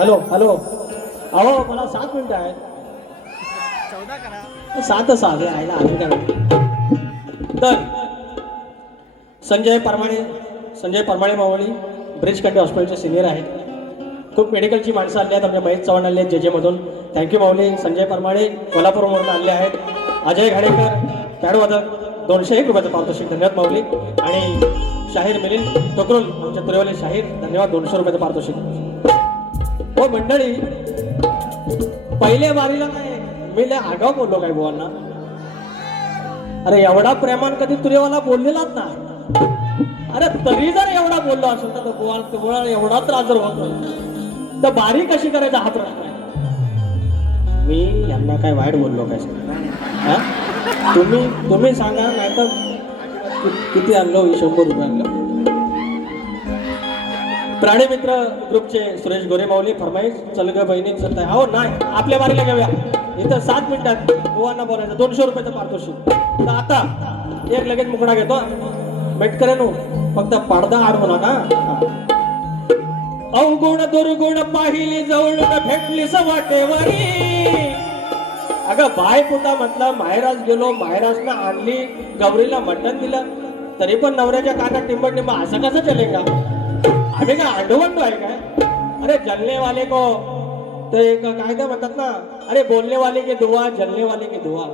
Hello hello. अहो मला 7 मिनिटं आहेत. 14 करा. 7 आहे अजून काय. तर संजय परमाळे मावळी ब्रिज कंटे हॉस्पिटलचे सिनियर आहेत. खूप मेडिकलची माणसं आली आहेत. आमच्या महेश चव्हाण आले आहेत जे मधून. थँक्यू माऊली. संजय परमाळे कोल्हापूरवरून आले आहेत. अजय घाडेकर पॅडवादक 201 रुपयाचं पारितोषिक. धन्यवाद माऊली. आणि शाहीर मिलिंद टोकरोल आमच्या तुरेवाले शाहीर धन्यवाद 200 रुपयाचं पारितोषिक. हो मंडळी, पहिल्या वारीला काय मी लय आगाव बोललो काय बुवांना. अरे एवढा प्रेमान कधी तुरेवाला बोललेलाच ना. अरे तरी जर एवढा बोललो असेल तर बुवा एवढा त्रास जर होतो तर बारी कशी करायचा हात राहतो. मी यांना काय वाईट बोललो काय हा? तुम्ही सांगा नाही तर किती आणलो 100 रुपये आणलं. प्राणी मित्र ग्रुपचे सुरेश गोरे माऊली फरमाईश चल ग बहिणी चलताय. हो नाही आपल्या बारीला घेऊया. इथं 7 मिनिटात बुवांना बोलायचं 200 रुपयाचं पारितोषिक. तर आता एक लगेच मुकडा घेतो. भेट करे नो फक्त पडदा आडवू नका. अवगुण दुर्गुण पाहिली जवळ भेटलीस वाटेवरी. अगं बाय पुता म्हटलं माहेरास गेलो, माहेरासनं आणली गौरीला मटण दिलं तरी पण नवऱ्याच्या कानात टिंबट टिंब असं कसं चलेगा. आम्ही काय आंडवंडो आहे काय. अरे जलने वाले को ते एक काय काय म्हणतात ना. अरे बोलने वाले की दुआ जलने वाले की दुआ.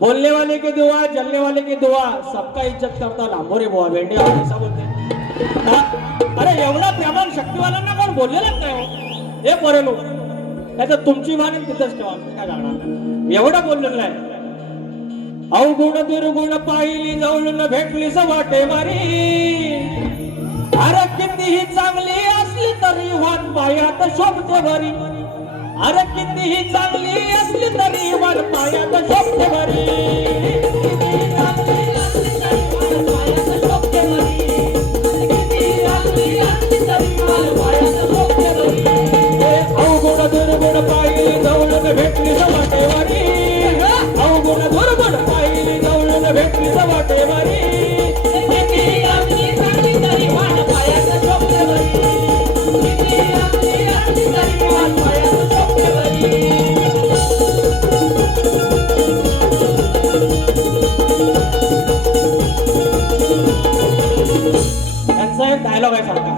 बोलने वाले की दुआ जलने वाले की दुआ सबका इज्जत करता लांबोरे बुवा भेंडे ऐसा बोलते. अरे एवढा प्रेमान शक्तिवाल्यांना कोण बोललेलं नाही हो. हे पोरेलो त्याच्यात तुमची वाणी तिथंच ठेवा. काय जाणार एवढं बोललेलं नाही. अवगुण दुर्गुण पाहिली जवळून भेटलीस वाटेवारी. अरे कितीही चांगली असली तरी वाट पायात शोभते भरी. अरे कितीही चांगली असली तरी वाट पायात शोभते भरी. अवगुण दुर्गुण पाहिली जवळून भेटलीस वाटेवारी. अवगुण दुर्गुण पाहिली जवळून भेटलीस वाटेवारी. डायलॉग आहे सारखा.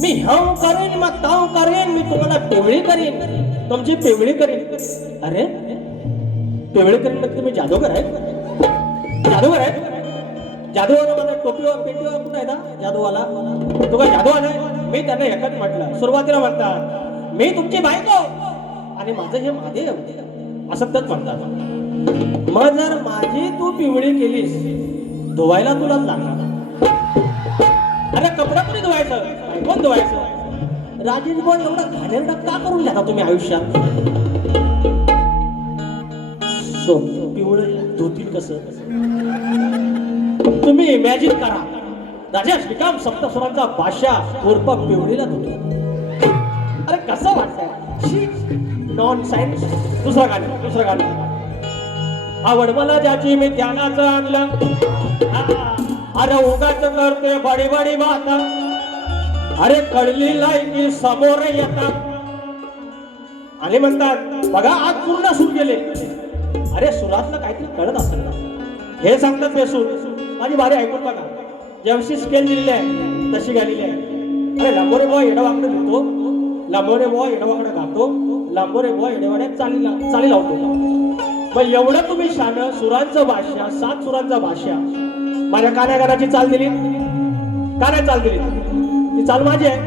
मी हव करेन मग ताव करेन मी तुम्हाला पिवळी करीन तुमची पिवळी करीन. अरे पिवळी करीन म्हणजे तुम्ही जादूगर आहे. जादूगर आहे. जादूवाला माझा टोपीवर पेटीवर कुठं आहे ना जादूवाला. तो काय जादूवाला आहे. मी त्यांना एकच म्हटलं सुरुवातीला म्हणतात मी तुमची बायको आणि माझं हे महादेव असं त्याच म्हणतात. मग जर माझी तू पिवळी केलीस धुवायला तुलाच लागणार. अरे कपडा कोणी धुवायचं कोण धुवायचं. राजेश भाऊ एवढा घाणेरडा का करून घ्या तुम्ही आयुष्यात. पिवळं धुतील कसं तुम्ही इमॅजिन करा. राजा श्रीकांत सप्तस्वरांचा बादशाह उर्फ पिवळीला धुतो. अरे कसं वाटतंय. Non science. दुसरं गाणं आवड मला ज्याची मी ध्यानाच आणलं. अरे उगाच करते बडी बडी बात. अरे कळली लायकी समोर येतात आणि म्हणतात बघा आज पूर्ण सूर गेले. अरे सुरातलं काहीतरी कळत असेल ना. हे सांगतात बेसूर माझी बारी ऐकून बघा. जशी स्केल दिलेली आहे तशी गालेली आहे. अरे लांबोरे बुवा येडवाकडे लिहितो. लांबोरे बुवा येडवाकडे घालतो. लांबोरे बुवा येडवाड्यात चाली लावतो. मग एवढं तुम्ही शान सुरांचं भाषा 7 सुरांचा भाषा माझ्या कानागाराची चाल दिली. का नाही चाल दिली. ती चाल माझी आहे.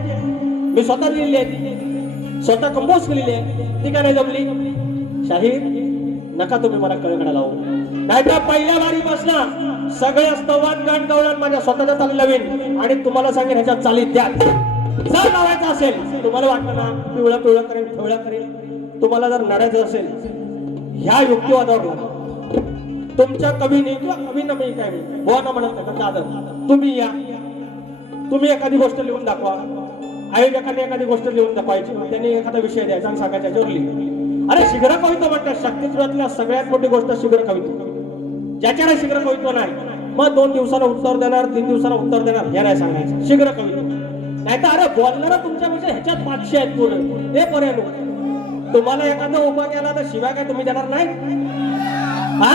मी स्वतः लिहिली आहे. स्वतः कंपोज केलेली आहे. ती का नाही जमली. शाहीर नका तुम्ही मला कळकडा लावू. नाहीतर पहिल्या वारीपासून सगळे स्तवान गाण गवळण माझ्या स्वतःच्या चाली लावीन आणि तुम्हाला सांगेन ह्याच्या चालीत द्या. जर लावायचं असेल तुम्हाला वाटतं ना पिवळं पिवळं करेल पिवळं करेल. तुम्हाला जर लढायचं असेल ह्या युक्तिवादावर तुमच्या कवीने किंवा कवींना मी काय बोना म्हणत नाही दादा तुम्ही या. तुम्ही एखादी गोष्ट लिहून दाखवा. आयोजकांनी एखादी गोष्ट लिहून दाखवायची. त्यांनी एखादा विषय द्यायचा आणि सांगायचा याच्यावर लिहिली. अरे शीघ्र कवित्व म्हणतात. शक्तिस्वरातल्या सगळ्यात मोठी गोष्ट शीघ्र कवित्व. ज्याच्याकडे शीघ्र कवित्व नाही मग 2 दिवसाला उत्तर देणार 3 दिवसाला उत्तर देणार हे नाही सांगायचं. शीघ्र कवित्व नाही तर अरे बोलणारा तुमच्यापेक्षा ह्याच्यात पाचशे आहेत पुढे हे पर्यंत तुम्हाला एखादा उभा केला तर शिवाय काय तुम्ही देणार नाही हा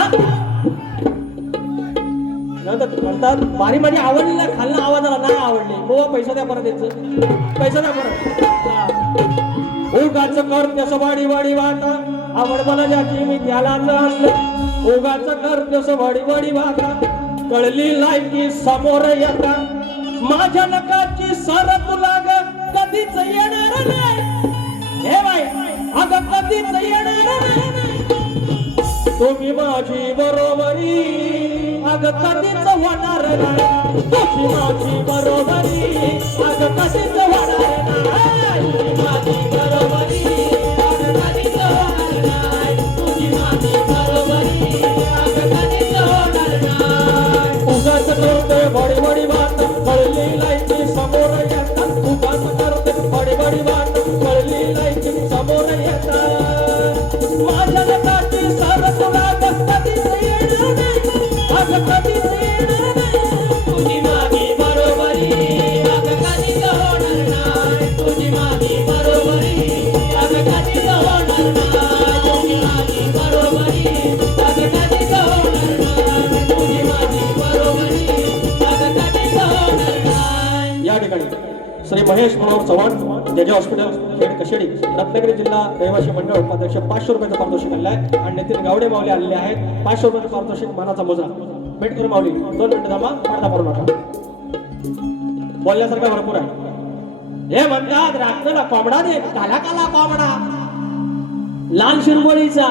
म्हणतात बारी माझी आवडली ना खालना आवाजाला नाही आवडली गोवा पैसा द्या परत यायचं पैसा द्या परत उगाच कर त्याचं वाडी वाडी वाटा आवड मला ज्याची मी त्याला आणलं उगाच कर त्याचं वाडी वाडी वाटा कळली लायकी समोर येता माझ्या नकाची सर तुला ग कधीच येणार नाही हे बाई अगं कधीच येणार नाही तुम्ही माझी बरोबरी अगं कधीच होणार नाही तुझी माझी बरोबरी अगं कधीच होणार नाही तुझी माझी बरोबरी अगं कधीच होणार नाही तुझी माझी बरोबरी अगं कधीच होणार नाही उगाच करते बडी बडी बात कळली लायकी समोर येतात उगाच करते बडी बडी बात कळली लायकी समोर येतात माझ्या नकाची सार तुला कधीच येणार नाही अगं कधीच येणार नाही तुझी माझी बरोबरी अगं कधीच होणार नाही तुझी माझी बरोबरी अगं कधीच होणार नाही तुझी माझी बरोबरी अगं कधीच होणार नाही तुझी माझी बरोबरी अगं कधीच होणार नाही. या ठिकाणी श्री महेश मनोहर चव्हाण जेजे हॉस्पिटल खेड कशेडी रत्नागिरी जिल्हा रहिवासी मंडळ उपाध्यक्ष 500 रुपयाचं पारितोषिक आणलं आहे आणि नितीन गावडे माऊली आलेले आहेत 500 रुपयाचं पारितोषिक मानाचा मोजा भेट करून माऊली 2 मिनिटं थांबा पडदा करू नका बोलण्यासारखं भरपूर आहे हे म्हणतात रात्रीला कोंबडा दे काला काला कोंबडा लाल शिरमोळीचा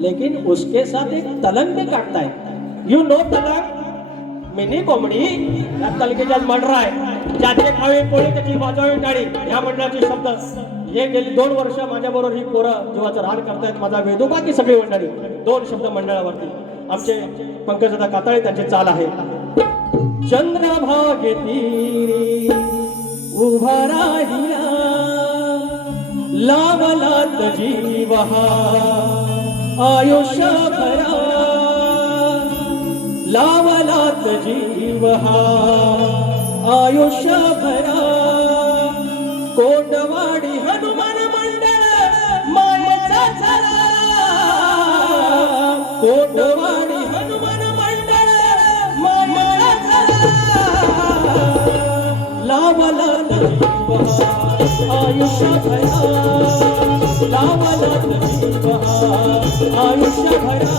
लेकिन उसके साथ एक तलंग भी काटता है यू नो तलंग मिनी कोंबडी या तालुक्यात मंडळ आहे ज्याचे खावे पोळी त्याची वाजवावी टाळी या मंडळाचे शब्द हे गेली 2 वर्ष माझ्याबरोबर ही पोरं जीवाचं रान करतायत माझा वेदू बाकी सगळी मंडळी 2 शब्द मंडळावरती आमचे पंकजदा काताळे त्यांची चाल आहे चंद्रभागे तीरी उभा राहिला लावलात जीव हा आयुष्यभरा लावलात जीव हा आयुष्यभरा कोटवाडी हनुमान मंडळ मायेचा झाला कोटवाडी हनुमान मंडळ मायेचा झाला लावलात जीव हा आयुष्यभरा लावलात जीव हा आयुष्यभरा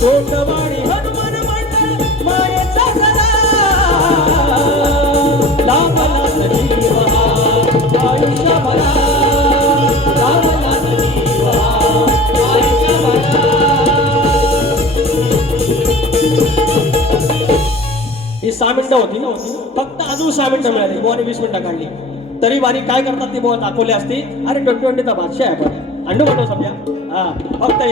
कोटवाडी हनुमान मंडळ मायेचा झाला लावलात जीव हा आयुष्यभरा लावलात जीव हा आयुष्यभरा. ही 6 मिनिटं होती ना फक्त अजून 6 मिनिटं मिळाली बुवाने 20 मिनिटं काढली तरी वारी काय करतात ती बुवा दाखवली असती अरे 2020चा बादशाह आहे आपण अंडू म्हणतो समजा हा फक्त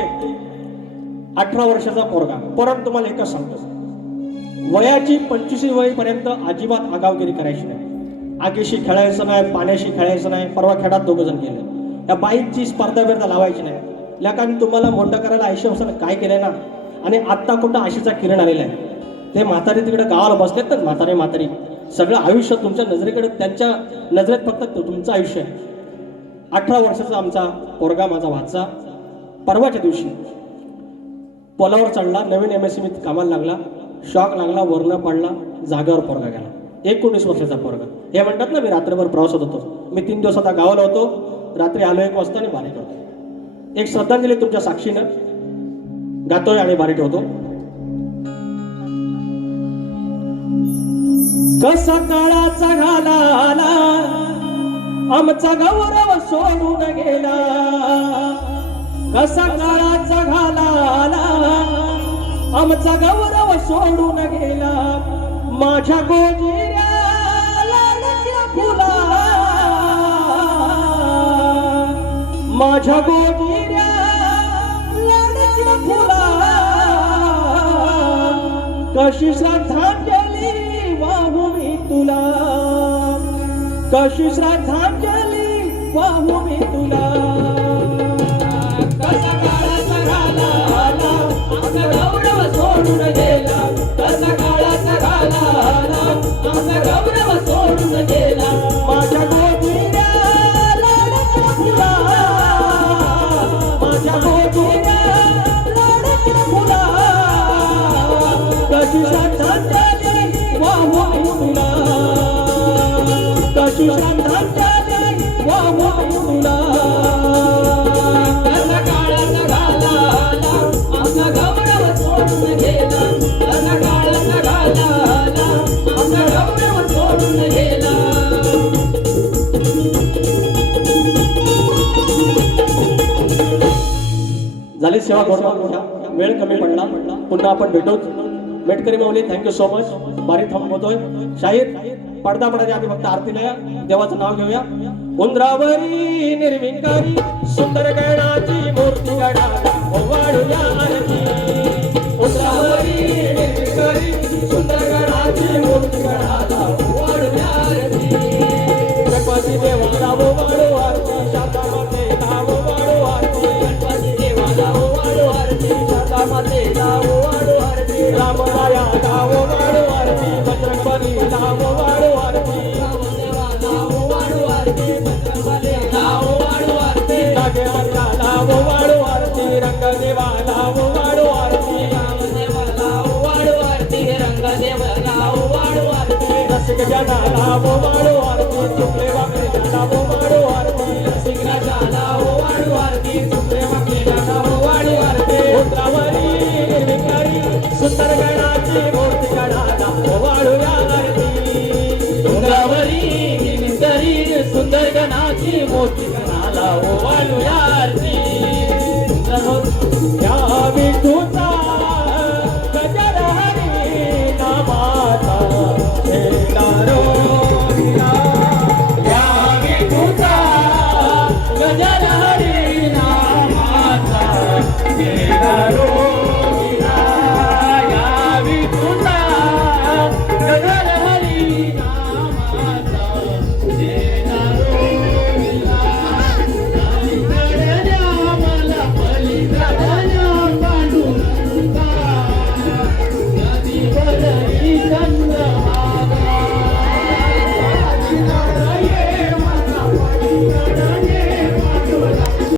18 वर्षाचा पोरगा परंतु तुम्हाला एकच सांगतो वयाची 25 वयपर्यंत अजिबात आगावगिरी करायची नाही आगीशी खेळायचं नाही पाण्याशी खेळायचं नाही परवा खेळात 2 जण गेले या बाईकची स्पर्धा बिर्धा लावायची नाही लेकांनी तुम्हाला मोठं करायला आयुष्यापासून काय केलंय ना आणि आत्ता कुठं आशेचा किरण आलेला आहे ते म्हातारी तिकडे गावाला बसलेत ना म्हातारी सगळं आयुष्य तुमच्या नजरेकडे त्यांच्या नजरेत फक्त तुमचं आयुष्य आहे 18 वर्षाचा आमचा पोरगा माझा भाचा परवाच्या दिवशी पोलावर चढला नवीन MSC कामाला लागला शॉक लागला वर्ण पडला जागेवर पोरगा गेला 19 वर्षाचा पोरगा हे म्हणतात ना मी रात्रभर प्रवासात होतो मी 3 दिवस आता गावाला होतो रात्री आलो 1 वाजता आणि बारी करतो एक श्रद्धांजली तुमच्या साक्षीनं गातोय आणि बारी ठेवतो कसा काळाचा घाला आला आमचा गौरव सोडून गेला कसा काळाचा घाला आला आमचा गौरव सोडून गेला माझ्या गोजिऱ्या लाडाच्या फुला माझ्या गोजिऱ्या लाडाच्या फुला कशी श्रद्धांजली वाहू मी तुला कशी श्रद्धांजली वाहू मी तुला श्राद्धांच्या वाहून तुला काळात घाला आमचा गौरव सोडून गेला काळात घाला आमचा गौरव सोडून गेला झाली सेवा करून वेळ कमी पडला पुन्हा आपण भेटूच मेटकरी माऊली थँक्यू सो मच बारी थांबवतोय शाहीर पडदा पडायच्या आधी फक्त आरतीला या देवाचं नाव घेऊया उंदरावरी निर्विकारी सुंदर गणाची मूर्ती गणाला ओवाळूया आरती उंदरावरी निर्विकारी सुंदर गणाची मूर्ती गणाला ओवाळूया आरती गणपती देवाला ओवाळू आरती शांता मातेला ओवाळू आरती गणपती देवाला ओवाळू आरती शांता मातेला ओवाळू आरती रामरायाला ओवाळू आरती बजरंगबलीला ओवाळू आरती रामदेवाला ओवाळू आरती बजरंगबलीला ओवाळू आरती नागेवाला ओवाळू आरती रंगदेवाला ओवाळू आरती रामदेवाला ओवाळू आरती रंगदेवाला ओवाळू आरती रसिक जनाला ओवाळू आरती चुकले वाकडेला ओवाळू आरती रसिक राजाला ओवाळू आरती चुकले वाकडेला ओवाळू आरती उंदरावरी निर्विकारी सुंदर गणाची मूर्ती गणाला ओवाळूया आरती उंदरावरी निर्विकारी सुंदर गणाची मूर्ती गणाला ओवाळूया आरती या विठूचा